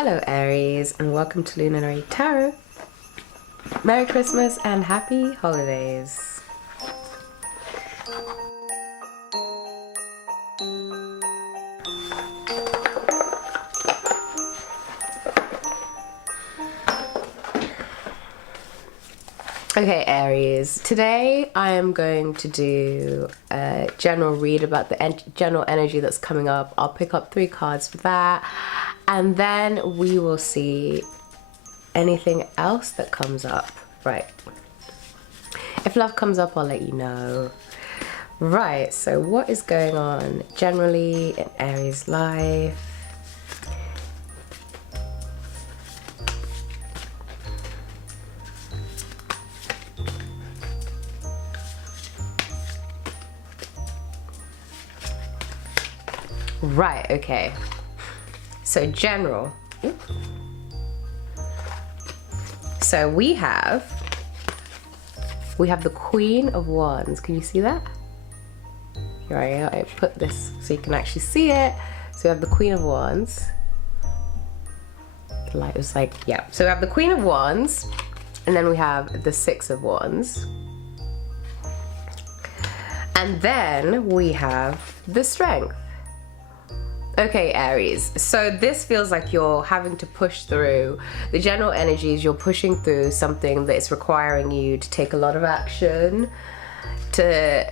Hello Aries, and welcome to Lunar Tarot. Merry Christmas and happy holidays. Okay Aries, today I am going to do a general read about the general energy that's coming up. I'll pick up 3 cards for that, and then we will see anything else that comes up. Right. If love comes up, I'll let you know. Right, so what is going on generally in Aries' life? Right, okay. So general. So we have the Queen of Wands. Can you see that? Here I put this so you can actually see it. So we have the Queen of Wands. The light was like, yeah. So we have the Queen of Wands, and then we have the Six of Wands. And then we have the Strength. Okay, Aries, so this feels like you're having to push through. The general energy is you're pushing through something that is requiring you to take a lot of action, to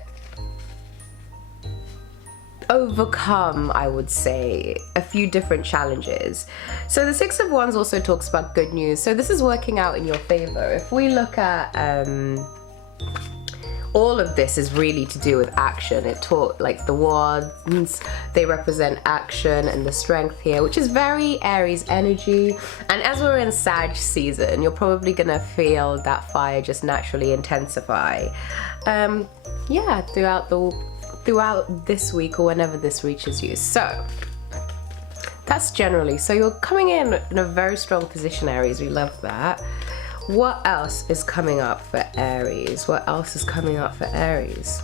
overcome, I would say, a few different challenges. So the Six of Wands also talks about good news. So this is working out in your favor. If we look at all of this is really to do with action. It taught like the wands, they represent action, and the Strength here, which is very Aries energy. And as we're in Sag season, you're probably gonna feel that fire just naturally intensify. Yeah, throughout this week or whenever this reaches you. So that's generally. So you're coming in a very strong position, Aries. We love that. What else is coming up for Aries? What else is coming up for Aries?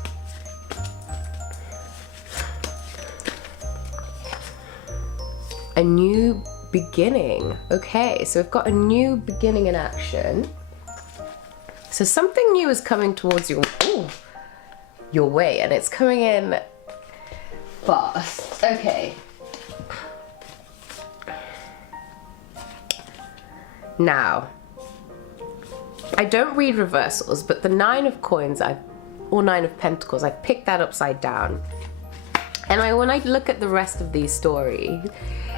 A new beginning. Okay, so we've got a new beginning in action. So something new is coming towards you. Ooh, your way, and it's coming in fast. Okay. Now, I don't read reversals, but the Nine of Coins, or Nine of Pentacles, I've picked that upside down. And when I look at the rest of these stories,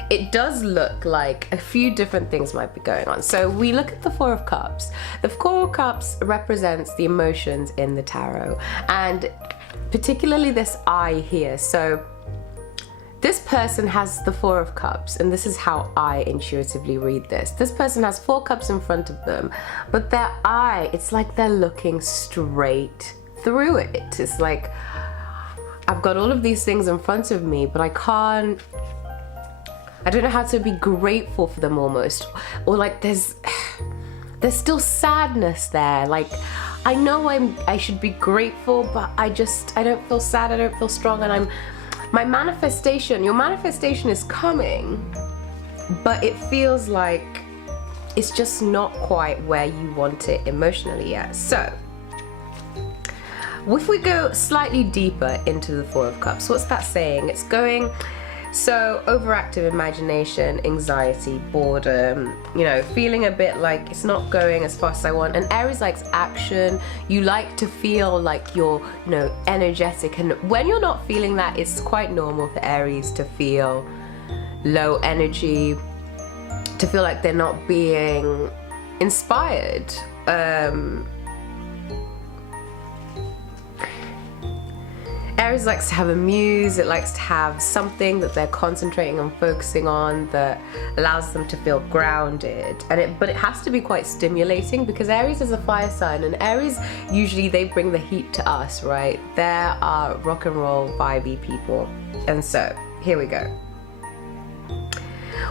it does look like a few different things might be going on. So we look at the Four of Cups. The Four of Cups represents the emotions in the tarot, and particularly this eye here. So this person has the Four of Cups, and this is how I intuitively read this. This person has 4 cups in front of them, but their eye, it's like they're looking straight through it. It's like, I've got all of these things in front of me, but I don't know how to be grateful for them almost. Or like there's still sadness there. Like, I know I should be grateful, but I don't feel sad, I don't feel strong, and my manifestation, your manifestation is coming, but it feels like it's just not quite where you want it emotionally yet. So, if we go slightly deeper into the Four of Cups, what's that saying? It's going, so overactive imagination, anxiety, boredom, you know, feeling a bit like it's not going as fast as I want. And Aries likes action. You like to feel like you're, you know, energetic. And when you're not feeling that, it's quite normal for Aries to feel low energy, to feel like they're not being inspired. Aries likes to have a muse. It likes to have something that they're concentrating on, focusing on, that allows them to feel grounded. But it has to be quite stimulating, because Aries is a fire sign, and Aries, usually they bring the heat to us, right? They are rock and roll vibey people. And so, here we go.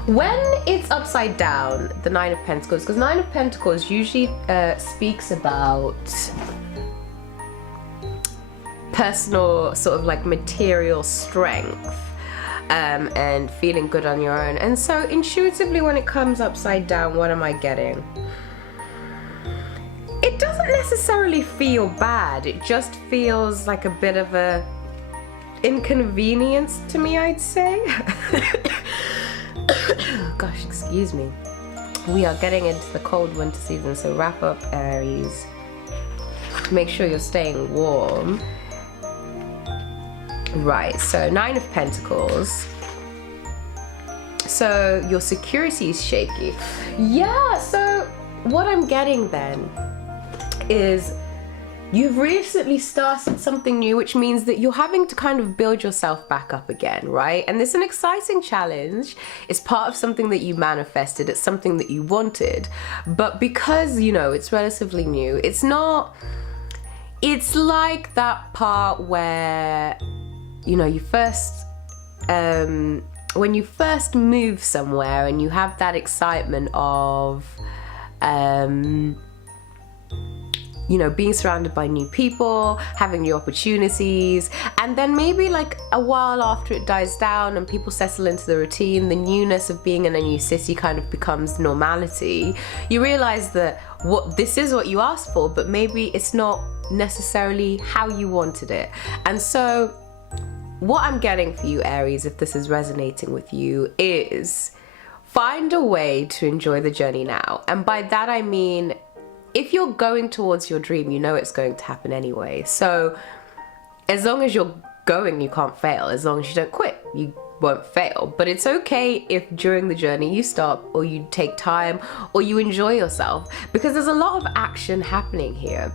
When it's upside down, the Nine of Pentacles, because Nine of Pentacles usually speaks about personal sort of like material strength. and feeling good on your own. And so intuitively, when it comes upside down, what am I getting? It doesn't necessarily feel bad. It just feels like a bit of a inconvenience to me, I'd say. Gosh, excuse me. We are getting into the cold winter season, so wrap up, Aries. Make sure you're staying warm. Right, so 9 of Pentacles. So your security is shaky. Yeah, so what I'm getting then is you've recently started something new, which means that you're having to kind of build yourself back up again, right? And this is an exciting challenge. It's part of something that you manifested. It's something that you wanted. But because, you know, it's relatively new, it's like that part where, you know, you first, when you first move somewhere and you have that excitement of, you know, being surrounded by new people, having new opportunities, and then maybe like a while after it dies down and people settle into the routine, the newness of being in a new city kind of becomes normality. You realize that this is what you asked for, but maybe it's not necessarily how you wanted it. And so what I'm getting for you, Aries, if this is resonating with you, is find a way to enjoy the journey now. And by that I mean, if you're going towards your dream, you know it's going to happen anyway. So as long as you're going, you can't fail. As long as you don't quit, you won't fail. But it's okay if during the journey you stop, or you take time, or you enjoy yourself, because there's a lot of action happening here.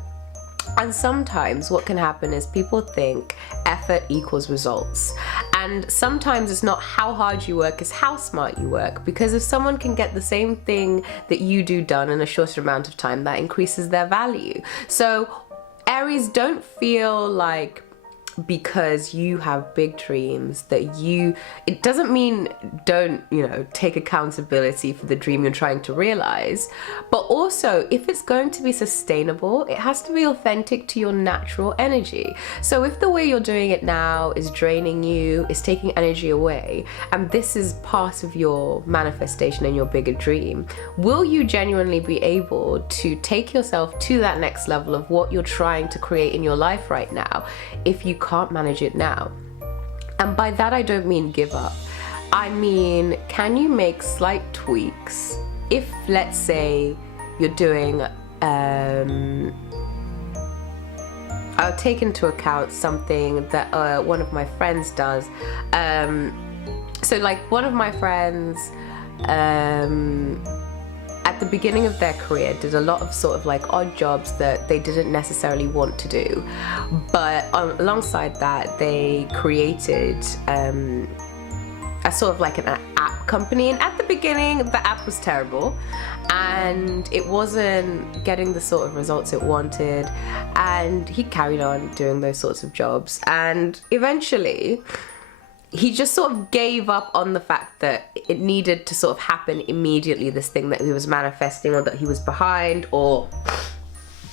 And sometimes what can happen is people think effort equals results. And sometimes it's not how hard you work, it's how smart you work. Because if someone can get the same thing that you do done in a shorter amount of time, that increases their value. So Aries, don't feel like because you have big dreams that it doesn't mean don't, you know, take accountability for the dream you're trying to realize, but also if it's going to be sustainable, it has to be authentic to your natural energy. So if the way you're doing it now is draining you, is taking energy away, and this is part of your manifestation and your bigger dream, will you genuinely be able to take yourself to that next level of what you're trying to create in your life right now if you can't manage it now? And by that I don't mean give up. I mean, can you make slight tweaks? If, let's say, you're doing, I'll take into account something that one of my friends does. So like one of my friends, at the beginning of their career, did a lot of sort of like odd jobs that they didn't necessarily want to do, but alongside that they created a sort of like an app company. And at the beginning the app was terrible and it wasn't getting the sort of results it wanted, and he carried on doing those sorts of jobs, and eventually he just sort of gave up on the fact that it needed to sort of happen immediately, this thing that he was manifesting, or that he was behind, or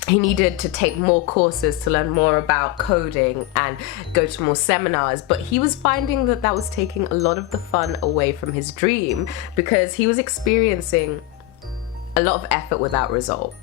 he needed to take more courses to learn more about coding and go to more seminars. But he was finding that that was taking a lot of the fun away from his dream, because he was experiencing a lot of effort without result.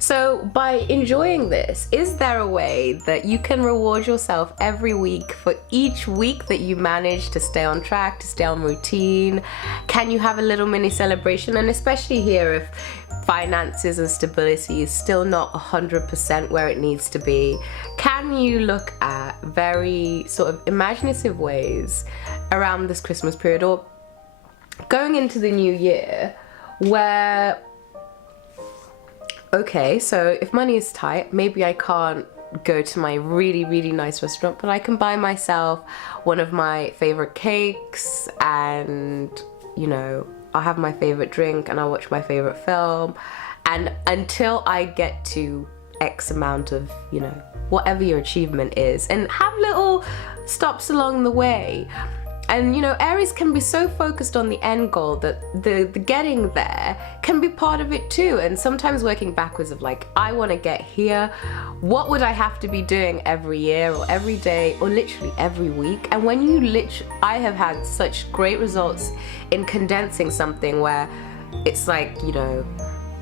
So by enjoying this, is there a way that you can reward yourself every week for each week that you manage to stay on track, to stay on routine? Can you have a little mini celebration? And especially here, if finances and stability is still not 100% where it needs to be, can you look at very sort of imaginative ways around this Christmas period or going into the new year where, okay, so if money is tight, maybe I can't go to my really, really nice restaurant, but I can buy myself one of my favorite cakes, and, you know, I'll have my favorite drink and I'll watch my favorite film, and until I get to X amount of, you know, whatever your achievement is, and have little stops along the way. And you know, Aries can be so focused on the end goal that the getting there can be part of it too. And sometimes working backwards of like, I want to get here. What would I have to be doing every year or every day or literally every week? And when you I have had such great results in condensing something where it's like, you know,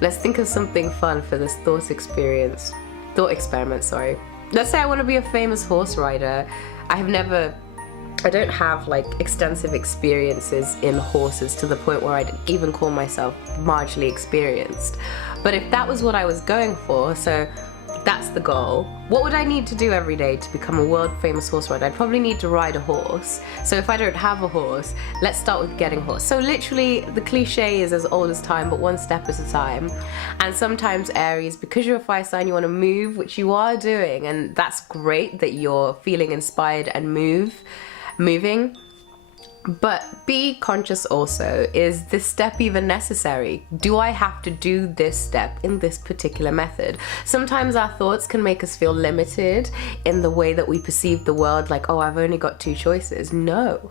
let's think of something fun for this thought experiment, sorry. Let's say I want to be a famous horse rider. I don't have like extensive experiences in horses to the point where I'd even call myself marginally experienced. But if that was what I was going for, so that's the goal, what would I need to do every day to become a world famous horse rider? I'd probably need to ride a horse. So if I don't have a horse, let's start with getting a horse. So literally the cliche is as old as time, but one step at a time. And sometimes Aries, because you're a fire sign, you want to move, which you are doing, and that's great that you're feeling inspired and moving. But be conscious also, is this step even necessary? Do I have to do this step in this particular method? Sometimes our thoughts can make us feel limited in the way that we perceive the world, like, oh, I've only got 2 choices. No,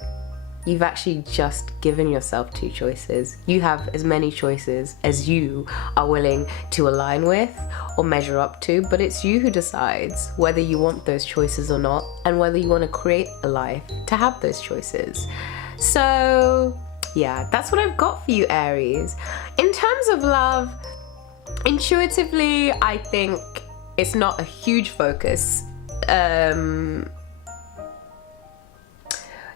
you've actually just given yourself 2 choices. You have as many choices as you are willing to align with or measure up to, but it's you who decides whether you want those choices or not, and whether you want to create a life to have those choices. So yeah, that's what I've got for you, Aries. In terms of love, intuitively, I think it's not a huge focus.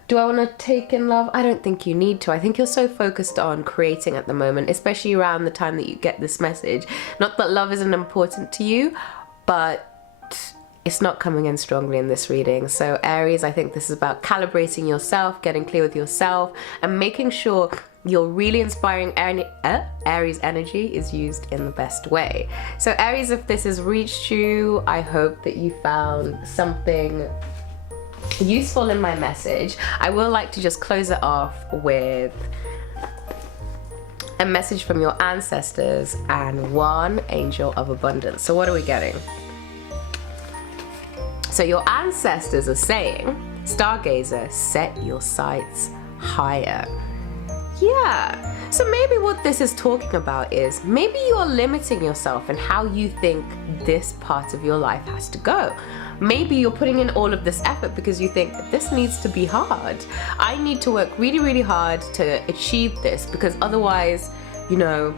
Do I want to take in love? I don't think you need to. I think you're so focused on creating at the moment, especially around the time that you get this message. Not that love isn't important to you, but it's not coming in strongly in this reading. So Aries, I think this is about calibrating yourself, getting clear with yourself, and making sure your really inspiring Aries energy is used in the best way. So Aries, if this has reached you, I hope that you found something useful in my message. I will like to just close it off with a message from your ancestors and one angel of abundance. So what are we getting? So your ancestors are saying, stargazer, set your sights higher. Yeah, so maybe what this is talking about is maybe you're limiting yourself in how you think this part of your life has to go. Maybe you're putting in all of this effort because you think this needs to be hard. I need to work really, really hard to achieve this, because otherwise, you know,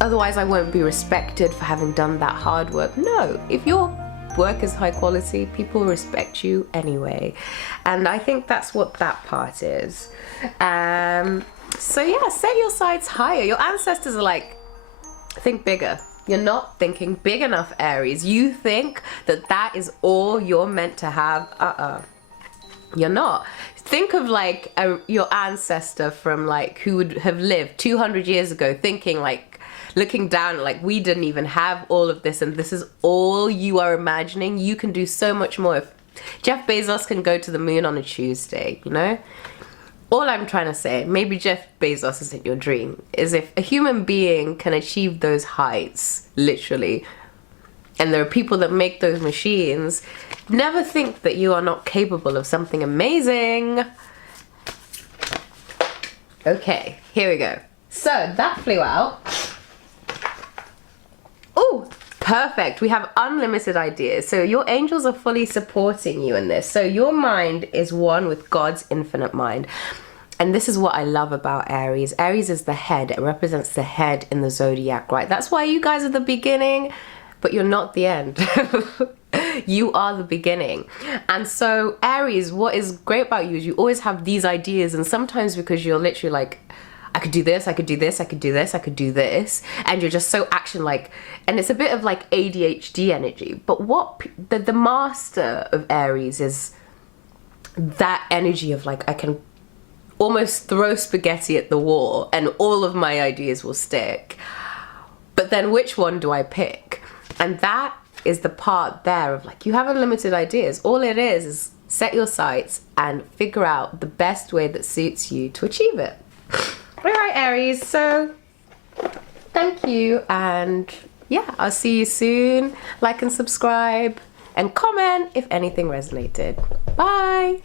otherwise I won't be respected for having done that hard work. No, if your work is high quality, people respect you anyway. And I think that's what that part is. So yeah, set your sights higher. Your ancestors are like, think bigger. You're not thinking big enough, Aries. You think that that is all you're meant to have. You're not. Think of like your ancestor from like who would have lived 200 years ago, thinking like, looking down like we didn't even have all of this, and this is all you are imagining. You can do so much more. If Jeff Bezos can go to the moon on a Tuesday, you know? All I'm trying to say, maybe Jeff Bezos isn't your dream, is if a human being can achieve those heights, literally, and there are people that make those machines, never think that you are not capable of something amazing. Okay, here we go. So that flew out. Oh, perfect. We have unlimited ideas. So your angels are fully supporting you in this. So your mind is one with God's infinite mind. And this is what I love about Aries. Aries is the head. It represents the head in the zodiac, right? That's why you guys are the beginning, but you're not the end. You are the beginning. And so Aries, what is great about you is you always have these ideas, and sometimes because you're literally like, I could do this, I could do this, I could do this, I could do this, and you're just so action-like, and it's a bit of like ADHD energy. But what the master of Aries is that energy of like, I can almost throw spaghetti at the wall and all of my ideas will stick. But then which one do I pick? And that is the part there of like, you have unlimited ideas. All it is set your sights and figure out the best way that suits you to achieve it. All right, Aries, so thank you, and yeah, I'll see you soon. Like and subscribe and comment if anything resonated. Bye.